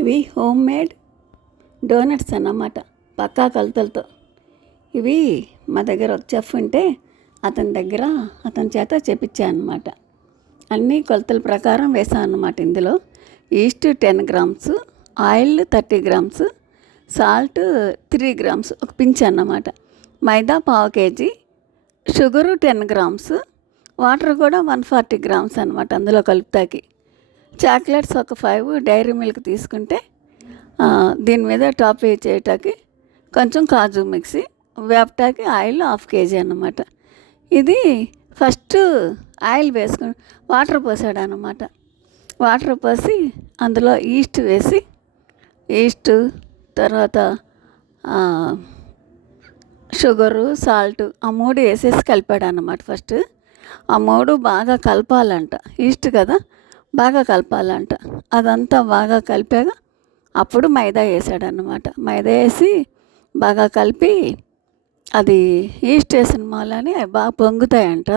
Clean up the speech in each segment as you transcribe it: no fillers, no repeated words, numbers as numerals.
ఇవి home made donuts అన్నమాట, పక్కా కొలతలతో. ఇవి మా దగ్గర ఒక చెఫ్ ఉంటే అతని చేత చేపించాను అనమాట. అన్నీ కొలతల ప్రకారం వేసాను అన్నమాట. ఇందులో east 10 grams, oil 30 grams, salt 3 grams, ఒక పించ్ అన్నమాట, మైదా 1/2 kg, షుగరు 10 గ్రామ్స్, వాటర్ కూడా 140 గ్రామ్స్ అనమాట అందులో కలుపుతాకి. చాక్లెట్స్ ఒక 5, డైరీ మిల్క్ తీసుకుంటే దీని మీద టాప్ చేయటానికి కొంచెం కాజు మిక్సీ, వేపటాకి ఆయిల్ 1/2 kg అన్నమాట. ఇది ఫస్ట్ ఆయిల్ వేసుకుని వాటర్ పోసాడు అన్నమాట. వాటర్ పోసి అందులో ఈస్ట్ వేసి, ఈస్ట్ తర్వాత షుగరు, సాల్ట్, ఆ 3 వేసేసి కలిపాడు అన్నమాట. ఫస్ట్ ఆ 3 బాగా కలపాలంట, ఈస్ట్ కదా, బాగా కలపాలంట. అదంతా బాగా కలిపాక అప్పుడు మైదా వేసాడనమాట. మైదా వేసి బాగా కలిపి, అది ఈస్ట్ వేసిన మూలని అవి బాగా పొంగుతాయంట.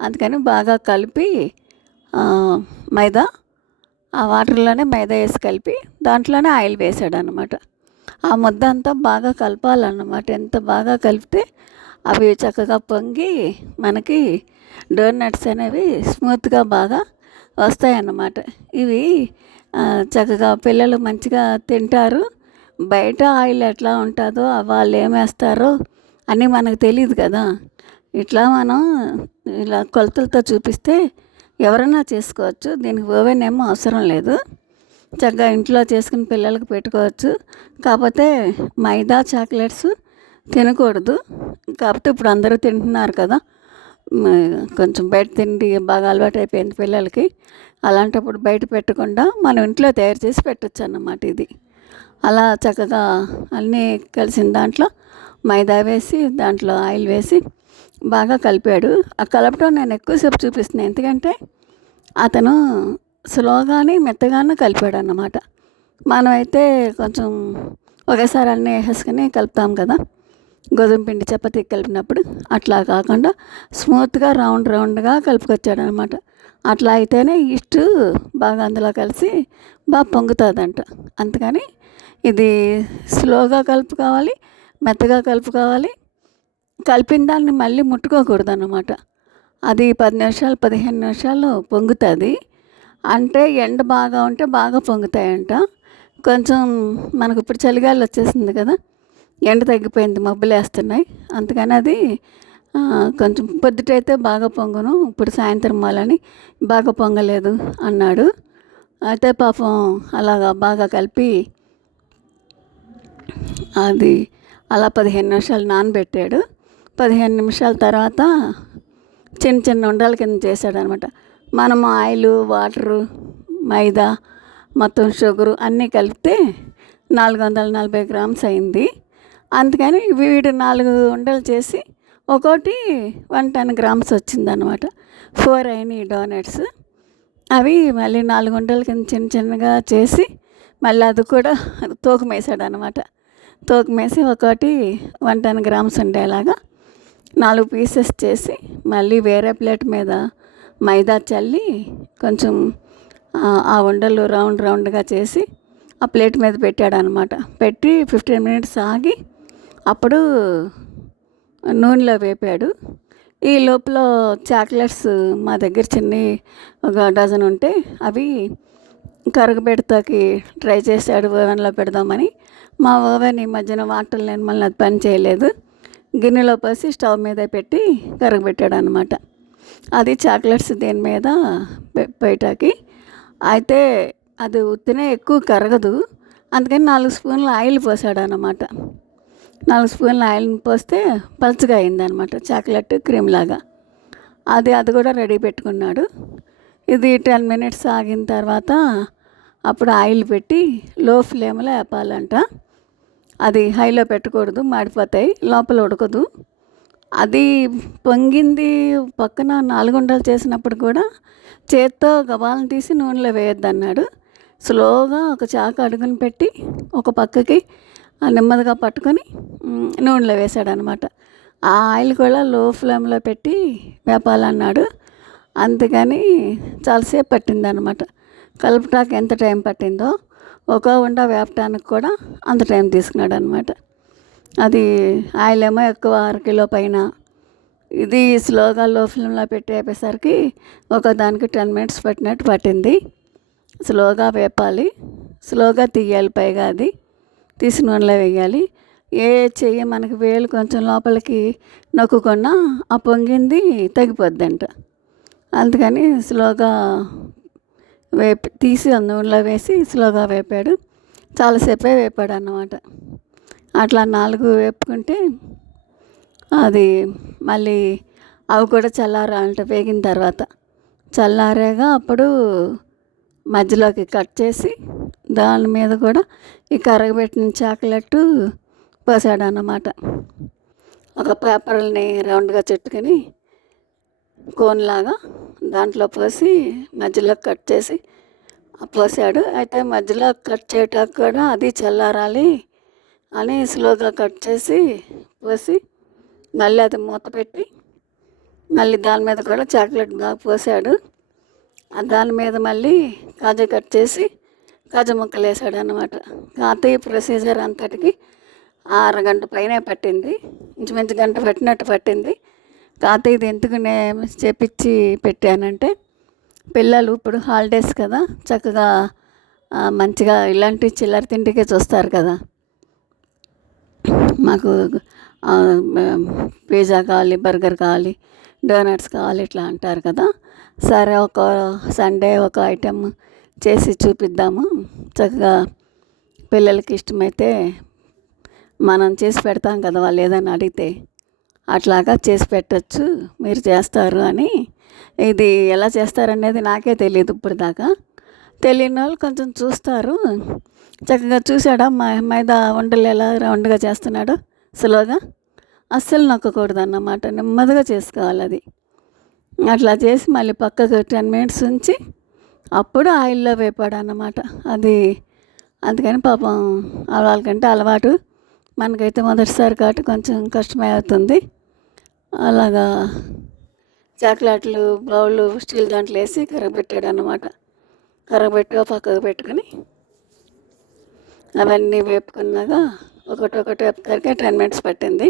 అందుకని బాగా కలిపి మైదా, ఆ వాటర్లోనే మైదా వేసి కలిపి దాంట్లోనే ఆయిల్ వేసాడనమాట. ఆ ముద్ద అంతా బాగా కలపాలన్నమాట. ఎంత బాగా కలిపితే అవి చక్కగా పొంగి మనకి డోనట్స్ అనేవి స్మూత్గా బాగా వస్తాయన్నమాట. ఇవి చక్కగా పిల్లలు మంచిగా తింటారు. బయట ఆయిల్ ఎట్లా ఉంటుందో, వాళ్ళు ఏమేస్తారో అని మనకు తెలియదు కదా. ఇట్లా మనం ఇలా కొలతలతో చూపిస్తే ఎవరైనా చేసుకోవచ్చు. దీనికి ఓవెన్ ఏమో అవసరం లేదు, చక్కగా ఇంట్లో చేసుకుని పిల్లలకు పెట్టుకోవచ్చు. కాకపోతే మైదా చాక్లెట్స్ తినకూడదు. కాకపోతే ఇప్పుడు అందరూ తింటున్నారు కదా, కొంచెం బయట తిండి బాగా అలవాటు అయిపోయింది పిల్లలకి. అలాంటప్పుడు బయట పెట్టకుండా మనం ఇంట్లో తయారు చేసి పెట్టచ్చు అన్నమాట. ఇది అలా చక్కగా అన్నీ కలిసిన దాంట్లో మైదా వేసి, దాంట్లో ఆయిల్ వేసి బాగా కలిపాడు. ఆ కలపడం నేను ఎక్కువసేపు చూపిస్తున్నాను, ఎందుకంటే అతను స్లోగానే మెత్తగానే కలిపాడు అన్నమాట. మనమైతే కొంచెం ఒకేసారి అన్నీ వేసేసుకుని కలుపుతాం కదా, గోధుమ పిండి చపాతీ కలిపినప్పుడు. అట్లా కాకుండా స్మూత్గా రౌండ్గా కలుపుకొచ్చాడు అనమాట. అట్లా అయితేనే ఈస్ట్ బాగా అందులో కలిసి బాగా పొంగుతుందంట. అందుకని ఇది స్లోగా కలుపుకోవాలి, మెత్తగా కలుపుకోవాలి. కలిపిన దాన్ని మళ్ళీ ముట్టుకోకూడదు అన్నమాట. అది 10 నిమిషాలు 15 నిమిషాలు పొంగుతుంది. అంటే ఎండ బాగా ఉంటే బాగా పొంగుతాయంట. కొంచెం మనకు ఇప్పుడు చలిగాలి వచ్చేసింది కదా, ఎండ తగ్గిపోయింది, మబ్బులు వేస్తున్నాయి. అందుకని అది కొంచెం పొద్దుటైతే బాగా పొంగును, ఇప్పుడు సాయంత్రం వాళ్ళని బాగా పొంగలేదు అన్నాడు. అయితే పాపం అలాగా బాగా కలిపి అది అలా 15 నిమిషాలు నానబెట్టాడు. 15 నిమిషాల తర్వాత చిన్న చిన్న ఉండల కింద చేశాడనమాట. మనం ఆయిల్, వాటరు, మైదా, మొత్తం షుగరు అన్నీ కలిపితే 440 గ్రామ్స్ అయింది. అందుకని వీడు 4 ఉండలు చేసి ఒక్కోటి 110 గ్రామ్స్ వచ్చిందనమాట. 4 అయినాయి డోనట్స్. అవి మళ్ళీ 4 ఉండల కింద చిన్న చిన్నగా చేసి మళ్ళీ అది కూడా తూకం వేసాడనమాట. తూకం వేసి ఒక్కోటి 110 గ్రామ్స్ ఉండేలాగా 4 పీసెస్ చేసి మళ్ళీ వేరే ప్లేట్ మీద మైదా చల్లి కొంచెం ఆ ఉండలు రౌండ్గా చేసి ఆ ప్లేట్ మీద పెట్టాడనమాట. పెట్టి 15 మినిట్స్ ఆగి అప్పుడు నూనెలో వేపాడు. ఈ లోపల చాక్లెట్స్ మా దగ్గర చిన్నవి ఒక డజన్ ఉంటే అవి కరగబెడతాకి ట్రై చేశాడు ఓవెన్లో పెడదామని. మా ఓవెన్ ఈ మధ్యన వాటర్ లేని మళ్ళీ అది పని చేయలేదు. గిన్నెలో పోసి స్టవ్ మీద పెట్టి కరగబెట్టాడు అనమాట. అది చాక్లెట్స్ దీని మీద పెట్టాకి. అయితే అది ఉత్తినే ఎక్కువ కరగదు, అందుకని 4 స్పూన్లు ఆయిల్ పోసాడు అన్నమాట. 4 స్పూన్ల ఆయిల్ పోస్తే పలుచగా అయిందనమాట, చాక్లెట్ క్రీమ్ లాగా. అది కూడా రెడీ పెట్టుకున్నాడు. ఇది 10 మినిట్స్ ఆగిన తర్వాత అప్పుడు ఆయిల్ పెట్టి లో ఫ్లేమ్లో వేపాలంట. అది హైలో పెట్టకూడదు, మాడిపోతాయి, లోపల ఉడకదు. అది పొంగింది. పక్కన 4 ఉండలు చేసినప్పుడు కూడా చేత్తో గబాలను తీసి నూనెలో వేయొద్దన్నాడు. స్లోగా ఒక చాకు అడుగుని పెట్టి ఒక పక్కకి నెమ్మదిగా పట్టుకొని నూనెలో వేసాడనమాట. ఆ ఆయిల్ కూడా లో ఫ్లేమ్లో పెట్టి వేపాలన్నాడు. అందుకని చాలాసేపు పట్టిందనమాట. కలుపుటానికి ఎంత టైం పట్టిందో ఒక ఉండ వేపటానికి కూడా అంత టైం తీసుకున్నాడు అనమాట. అది ఆయిల్ ఏమో ఎక్కువ 1 కిలో పైన. ఇది స్లోగా లో ఫ్లేమ్లో పెట్టి వేపేసరికి ఒకదానికి 10 మినిట్స్ పట్టినట్టు పట్టింది. స్లోగా వేపాలి, స్లోగా తీయాలి. పైగా అది తీసి నూనెలో వేయాలి. ఏ చెయ్యి మనకి వేలు కొంచెం లోపలికి నొక్కుకున్నా ఆ పొంగింది తగ్గిపోద్దంట. అందుకని స్లోగా తీసి ఆ నూనెలో వేసి స్లోగా వేపాడు. చాలాసేపే వేపాడు అన్నమాట. అట్లా 4 వేపుకుంటే అది మళ్ళీ అవి కూడా చల్లారాలంట. వేగిన తర్వాత చల్లారాక అప్పుడు మధ్యలోకి కట్ చేసి దాని మీద కూడా ఈ కరగబెట్టిన చాక్లెట్ పోసాడు అన్నమాట. ఒక పేపర్ని రౌండ్గా చుట్టుకొని కోన్లాగా దాంట్లో పోసి మధ్యలో కట్ చేసి పోసాడు. అయితే మధ్యలో కట్ చేయటానికి కూడా అది చల్లారాలి అని స్లోగా కట్ చేసి పోసి మళ్ళీ అది మూత పెట్టి మళ్ళీ దాని మీద కూడా చాక్లెట్ బాగా పోసాడు. దాని మీద మళ్ళీ కాజు కట్ చేసి కాజు ముక్కలు వేసాడు అన్నమాట. కాకపోతే ఈ ప్రొసీజర్ అంతటికి 6 గంట పైనే పట్టింది. ఇంచుమించు గంట పట్టినట్టు పట్టింది. కాకపోతే ఇది ఎందుకు నేను చేపించి పెట్టానంటే పిల్లలు ఇప్పుడు హాలిడేస్ కదా, చక్కగా మంచిగా ఇలాంటి చిల్లర తిండికే చూస్తారు కదా. మాకు పిజ్జా కావాలి, బర్గర్ కావాలి, డోనట్స్ కావాలి ఇట్లా అంటారు కదా. సరే ఒక సండే ఒక ఐటెం చేసి చూపిద్దాము, చక్కగా పిల్లలకి ఇష్టమైతే మనం చేసి పెడతాం కదా, వాళ్ళు ఏదైనా అడిగితే అట్లాగా చేసి పెట్టచ్చు, మీరు చేస్తారు అని. ఇది ఎలా చేస్తారనేది నాకే తెలియదు ఇప్పుడు దాకా. తెలియని వాళ్ళు కొంచెం చూస్తారు. చక్కగా చూసాడా మైదా ఉండలు ఎలా రౌండ్గా చేస్తున్నాడో స్లోగా. అస్సలు నొక్కకూడదు అన్నమాట, నెమ్మదిగా చేసుకోవాలి అది. అట్లా చేసి మళ్ళీ పక్కకు 10 మినిట్స్ ఉంచి అప్పుడు ఆయిల్లో వేపాడు అన్నమాట. అది అందుకని పాపం వాళ్ళకంటే అలవాటు, మనకైతే మొదటిసారి కాబట్టి కొంచెం కష్టమే అవుతుంది. అలాగా చాక్లెట్లు బౌళ్ళు స్టీల్ దాంట్లో వేసి కరగబెట్టాడు అన్నమాట. కరగబెట్టి పక్కకు పెట్టుకొని అవన్నీ వేపుకున్నాక ఒకటి వేపుతారికే 10 మినిట్స్ పట్టింది.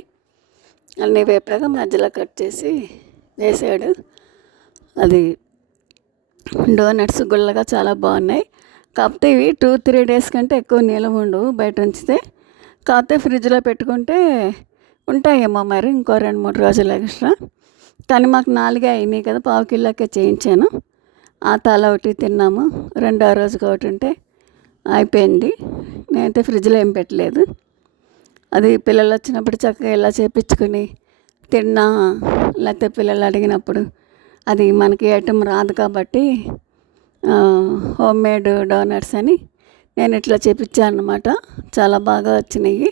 అన్నీ వేపాక మధ్యలో కట్ చేసి వేసాడు. అది డోనట్స్ గుల్లగా చాలా బాగున్నాయి. కాకపోతే ఇవి 2-3 డేస్ కంటే ఎక్కువ నిలవ ఉండవు బయట ఉంచితే. కాకపోతే ఫ్రిడ్జ్లో పెట్టుకుంటే ఉంటాయేమో మరి ఇంకో 2-3 రోజులు ఎక్స్ట్రా. కానీ మాకు 4 అయినాయి కదా, 1/2 కిలోకే చేయించాను. ఆ తల ఒకటి తిన్నాము. రెండో రోజుకి ఒకటి ఉంటే అయిపోయింది. నేనైతే ఫ్రిడ్జ్లో ఏం పెట్టలేదు. అది పిల్లలు వచ్చినప్పుడు చక్కగా ఇలా చేపించుకొని తిన్నా, లేకపోతే పిల్లలు అడిగినప్పుడు అది మనకి ఐటెం రాదు కాబట్టి హోమ్ మేడ్ డోనట్స్ అని నేను ఇట్లా చేపించాను అన్నమాట. చాలా బాగా వచ్చినాయి.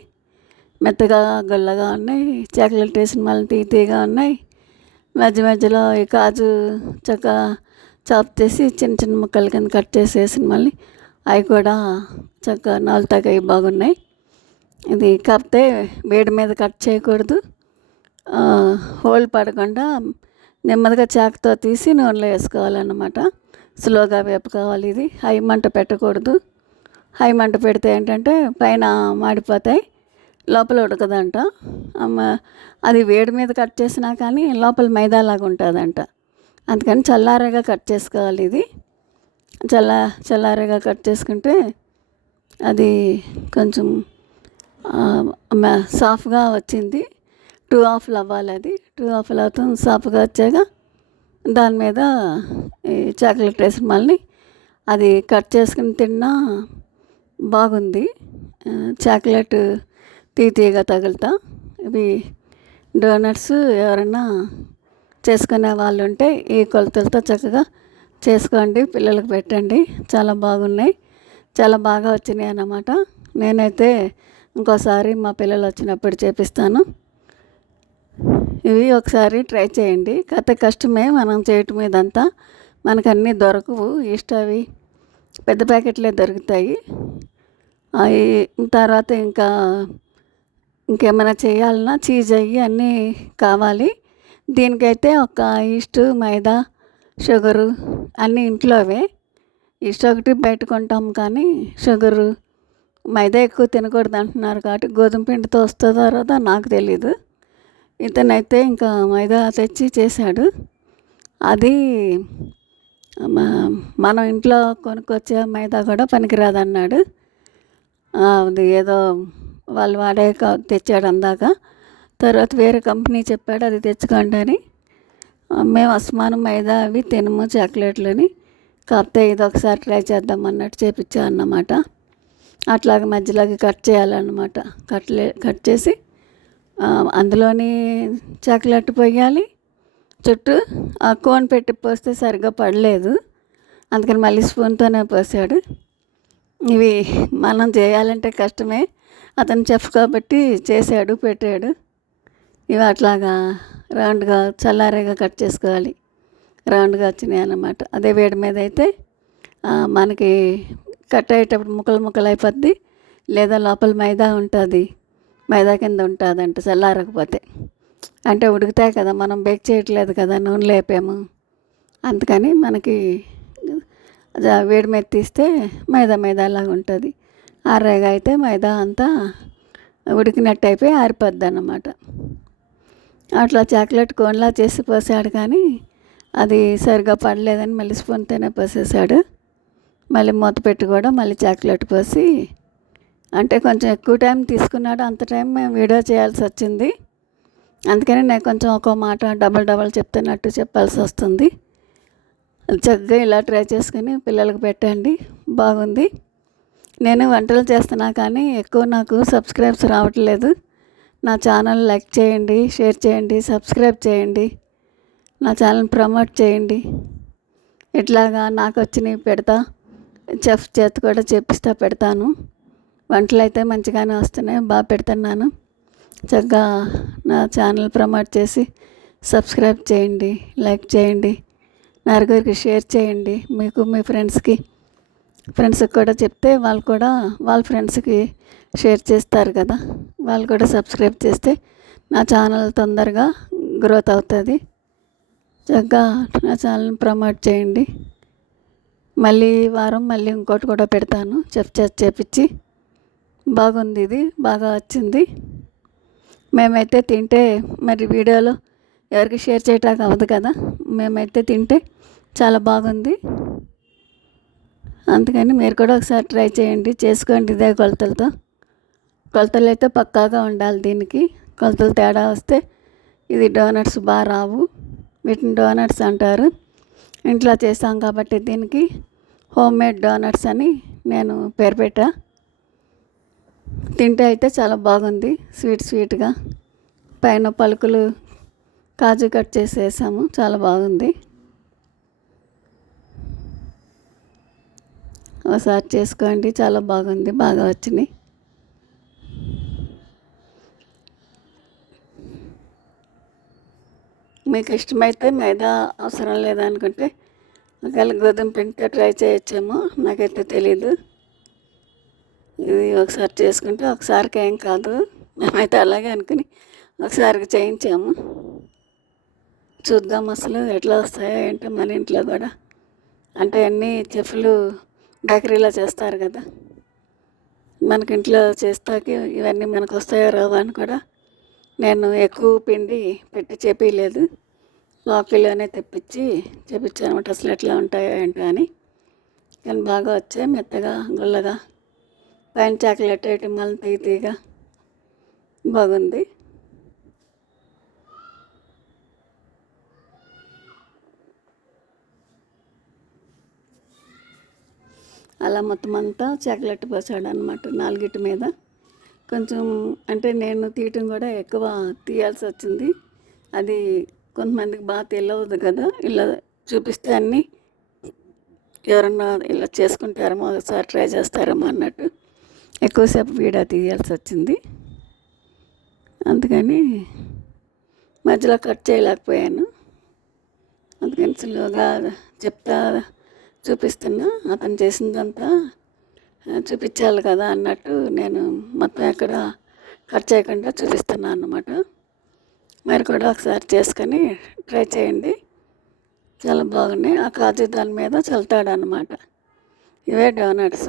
మెత్తగా గుల్లగా ఉన్నాయి. చాక్లెట్ వేసిన మళ్ళీ తీగా ఉన్నాయి. మధ్య మధ్యలో ఈ కాజు చక్కగా చాప్ చేసి చిన్న చిన్న ముక్కల కింద కట్ చేసి వేసిన మళ్ళీ అవి కూడా చక్కగా నాలుతాగా బాగున్నాయి. ఇది కాకపోతే వేడి మీద కట్ చేయకూడదు, హోల్ పడకుండా నెమ్మదిగా చాకుతో తీసి నూనెలో వేసుకోవాలన్నమాట. స్లోగా వేపుకోవాలి. ఇది హై మంట పెట్టకూడదు. హై మంట పెడితే ఏంటంటే పైన మాడిపోతాయి, లోపల ఉడకదంట. అది వేడి మీద కట్ చేసినా కానీ లోపల మైదాలాగా ఉంటుందంట. అందుకని చల్లారగా కట్ చేసుకోవాలి. ఇది చల్లారగా కట్ చేసుకుంటే అది కొంచెం సాఫ్ట్గా వచ్చింది. 2 హాఫ్లు అవ్వాలి. అది 2 హాఫ్లు అవుతుంది. సాఫ్ట్గా వచ్చాక దాని మీద ఈ చాక్లెట్ వేసి మళ్ళీ అది కట్ చేసుకుని తిన్నా బాగుంది. చాక్లెట్ తీగా తగులుతా. ఇవి డోనట్స్ ఎవరైనా చేసుకునే వాళ్ళు ఉంటే ఈ కొలతలతో చక్కగా చేసుకోండి, పిల్లలకు పెట్టండి. చాలా బాగున్నాయి, చాలా బాగా వచ్చినాయి అన్నమాట. నేనైతే ఇంకోసారి మా పిల్లలు వచ్చినప్పుడు చేపిస్తాను. ఇవి ఒకసారి ట్రై చేయండి. కథ కష్టమే మనం చేయటం ఇదంతా. మనకు అన్నీ దొరకవు. అవి పెద్ద ప్యాకెట్లే దొరుకుతాయి. అవి తర్వాత ఇంకేమైనా చేయాలన్నా చీజ్ అయ్యి అన్నీ కావాలి. దీనికైతే ఒక ఈస్టు, మైదా, షుగరు అన్నీ ఇంట్లోవే. ఈస్ట్ ఒకటి బయట కొంటాం, కానీ షుగరు మైదా ఎక్కువ తినకూడదు అంటున్నారు కాబట్టి గోధుమ పిండితో వస్తుందో రాదో నాకు తెలీదు. ఇతనైతే ఇంకా మైదా తెచ్చి చేశాడు. అది మనం ఇంట్లో కొనుక్కొచ్చే మైదా కూడా పనికిరాదన్నాడు. అది ఏదో వాళ్ళు వాడే తెచ్చాడు అందాక. తర్వాత వేరే కంపెనీ చెప్పాడు అది తెచ్చుకోండి అని. మేము అస్మానం మైదా అవి తినము, చాక్లెట్లని. కాకపోతే ఇది ఒకసారి ట్రై చేద్దాం అన్నట్టు చేపించాను అన్నమాట. అట్లాగే మధ్యలోకి కట్ చేయాలన్నమాట. కట్ చేసి అందులోని చాక్లెట్ పోయాలి. చుట్టూ ఆ కోన్ పెట్టి పోస్తే సరిగ్గా పడలేదు, అందుకని మళ్ళీ స్పూన్తోనే పోసాడు. ఇవి మనం చేయాలంటే కష్టమే, అతను చెఫ్ కాబట్టి చేశాడు, పెట్టాడు. ఇవి అట్లాగా రౌండ్గా చల్లారేగా కట్ చేసుకోవాలి. రౌండ్గా వచ్చినాయి అన్నమాట. అదే వేడి మీద అయితే మనకి కట్ అయ్యేటప్పుడు ముక్కలు ముక్కలు అయిపోద్ది, లేదా లోపల మైదా ఉంటుంది, మైదా కింద ఉంటుందంట చల్లారకపోతే. అంటే ఉడుకుతాయి కదా, మనం బేక్ చేయట్లేదు కదా, నూనె లేపాము, అందుకని మనకి వేడి మీద తీస్తే మైదా మైదాలాగా ఉంటుంది. ఆరేగా అయితే మైదా అంతా ఉడికినట్టు అయిపోయి ఆరిపోద్ది అన్నమాట. అట్లా చాక్లెట్ కోన్లా చేసి పోసాడు, కానీ అది సరిగా పడలేదని మళ్ళీ స్పూన్తోనే పోసేసాడు. మళ్ళీ మూత పెట్టి కూడా మళ్ళీ చాక్లెట్ పోసి, అంటే కొంచెం ఎక్కువ టైం తీసుకున్నాడు. అంత టైం మేము వీడియో చేయాల్సి వచ్చింది, అందుకని నేను కొంచెం ఒక్కో మాట డబల్ చెప్తున్నట్టు చెప్పాల్సి వస్తుంది. చక్కగా ఇలా ట్రై చేసుకుని పిల్లలకు పెట్టండి, బాగుంది. నేను వంటలు చేస్తున్నా కానీ ఎక్కువ నాకు సబ్స్క్రైబ్స్ రావట్లేదు. నా ఛానల్ లైక్ చేయండి, షేర్ చేయండి, సబ్స్క్రైబ్ చేయండి, నా ఛానల్ ప్రమోట్ చేయండి. ఇట్లాగా నాకు వచ్చినవి పెడతా, చెఫ్ చేత కూడా చేపిస్తా పెడతాను. వంటలు అయితే మంచిగానే వస్తున్నాయి, బాగా పెడుతున్నాను. చక్కగా నా ఛానల్ ప్రమోట్ చేసి సబ్స్క్రైబ్ చేయండి, లైక్ చేయండి, నలుగురికి షేర్ చేయండి. మీకు మీ ఫ్రెండ్స్కి కూడా చెప్తే వాళ్ళు కూడా వాళ్ళ ఫ్రెండ్స్కి షేర్ చేస్తారు కదా, వాళ్ళు కూడా సబ్స్క్రైబ్ చేస్తే నా ఛానల్ తొందరగా గ్రోత్ అవుతుంది. చక్కగా నా ఛానల్ని ప్రమోట్ చేయండి. మళ్ళీ వారం మళ్ళీ ఇంకోటి కూడా పెడతాను, చేపించి. బాగుంది, ఇది బాగా వచ్చింది. మేమైతే తింటే మరి వీడియోలో ఎవరికి షేర్ చేయటానికి అవ్వదు కదా, మేమైతే తింటే చాలా బాగుంది. అందుకని మీరు కూడా ఒకసారి ట్రై చేయండి, చేసుకోండి. ఇదే కొలతలు అయితే పక్కాగా ఉండాలి. దీనికి కొలతలు తేడా వస్తే ఇది డోనట్స్ బాగా రావు. వీటిని డోనట్స్ అంటారు. ఇంట్లో చేస్తాం కాబట్టి దీనికి హోమ్ మేడ్ డోనట్స్ అని నేను పేరు పెట్టా. తింటే అయితే చాలా బాగుంది, స్వీట్గా. పైన పలుకులు కాజు కట్ చేసి వేసాము, చాలా బాగుంది. ఒకసారి చేసుకోండి, చాలా బాగుంది, బాగా వచ్చినాయి. మీకు ఇష్టమైతే మైదా అవసరం లేదనుకుంటే ఒకవేళ గోధుమ పిండితో ట్రై చేయొచ్చేమో, నాకైతే తెలీదు. ఇది ఒకసారి చేసుకుంటే ఒకసారికి ఏం కాదు, మేమైతే అలాగే అనుకుని ఒకసారికి చేయించాము. చూద్దాం అసలు ఎట్లా వస్తాయో ఏంటో. మన ఇంట్లో కూడా అంటే అన్నీ చెఫ్లు బేకరీలో చేస్తారు కదా, మనకి ఇంట్లో చేస్తాకి ఇవన్నీ మనకు వస్తాయో రావా అని కూడా నేను ఎక్కువ పిండి పెట్టి చేపించలేదు, లోకల్లోనే తెప్పించి చేపించాను అనమాట. అసలు ఎట్లా ఉంటాయో ఏంటో అని. కానీ బాగా వచ్చాయి, మెత్తగా గుల్లగా, పైన చాక్లెట్ వేయటం మళ్ళీ తీగా బాగుంది. అలా మొత్తం అంతా చాక్లెట్ పోసాడు అనమాట నాలుగిటి మీద. కొంచెం అంటే నేను తీయటం కూడా ఎక్కువ తీయాల్సి వచ్చింది. అది కొంతమందికి బాగా తెలియదు కదా, ఇలా చూపిస్తే అన్నీ ఎవరన్నా ఇలా చేసుకుంటారేమో, ఒకసారి ట్రై చేస్తారేమో అన్నట్టు ఎక్కువసేపు వీడియో తీయాల్సి వచ్చింది. అందుకని మధ్యలో కట్ చేయలేకపోయాను. అందుకని స్లోగా చూపిస్తున్నా. అతను చేసిందంతా చూపించాలి కదా అన్నట్టు నేను మొత్తం ఎక్కడ కట్ చేయకుండా చూపిస్తున్నాను అన్నమాట. మీరు కూడా ఒకసారి చేసుకొని ట్రై చేయండి, చాలా బాగున్నాయి. ఆ కాజు దాని మీద చల్లుతాడు అన్నమాట. ఇవే డోనట్స్.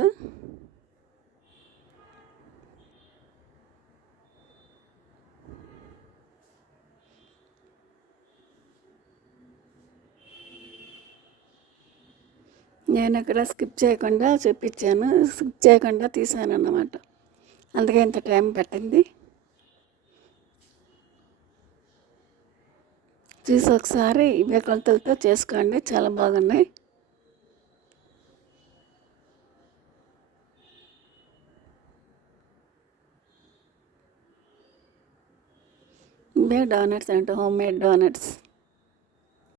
నేను ఇక్కడ స్కిప్ చేయకుండా చూపించాను, స్కిప్ చేయకుండా తీసాను అన్నమాట. అందుకే ఇంత టైం పట్టింది. చూసి ఒకసారి ఇవే కొలతలతో చేసుకోండి, చాలా బాగున్నాయి. ఇవే డోనట్స్ అంటే హోమ్ మేడ్ డోనట్స్.